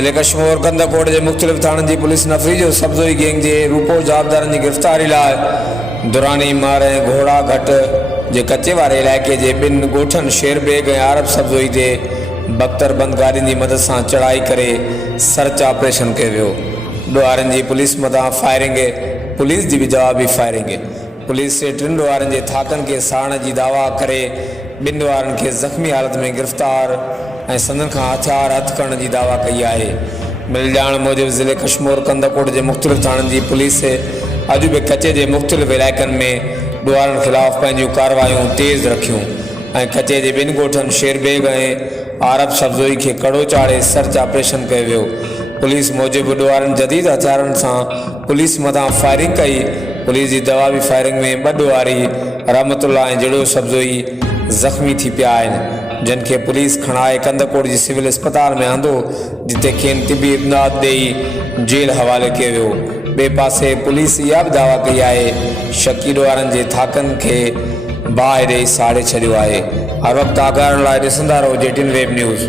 ज़िले कश्मीर कंदकोट के मुख्तलिफ़ थाननि की पुलिस नफ़री जो सब्ज़ोई गैंग के रूपो जवाबदारनि की गिरफ़्तारी लाइ दुरानी मार ऐं घोड़ा घट के कच्चे वारे इलाइक़े के ॿिनि ॻोठनि शेरबेग ऐं आरब सब्ज़ोई ते बख़्तरबंद गाॾियुनि की मदद से चढ़ाई करे सर्च ऑपरेशन किया वियो। ॾोहारनि की पुलिस मथां फायरिंग, पुलिस की भी जवाबी फायरिंग। पुलिस से 3 ॾोहारनि के थाकनि के साड़ की दावा करे 2 ॾोहारनि के ज़ख़्मी हालत में गिरफ़्तार ऐं संदन खां हथियार हथ करण की दावा कई है। मिल जाण मूजिब ज़िले कश्मीर कंदकोट के मुख्तलिफ़ थाननि की पुलिस अज भी कच्चे के मुख्तलिफ़ इलाइक़नि में ॾोहारनि खिलाफ़ पंहिंजूं कार्रवाइयूं तेज़ रखियूं ऐं कच्चे के 2 ॻोठनि शेरबेग ऐं आरब सब्ज़ोई के कड़ो चाढ़े सर्च ऑपरेशन किया वियो। पुलिस मूजिब ॾोहारनि जदीद हथियारनि सां पुलिस मथां फायरिंग कई। पुलिस की जवाबी फायरिंग में 2 ॾोहारी रहमतुल्लाह ऐं जड़ो सब्ज़ोई ज़ख़्मी थी पिया आहिनि, जिनके पुलिस खणाए कंदकोट जी सिविल अस्पताल में आंदो, जिते खेनि तिबी इमदाद ॾेई जेल हवाले किया वियो। ॿिए पासे पुलिस इहा भी दावा कई है शकी ॾोहारनि जे थाकनि के बाहि ॾेई साड़े छॾियो आहे। हर वक़्तु आगाहण लाइ ॾिसंदा रहो JTN वेब न्यूज़।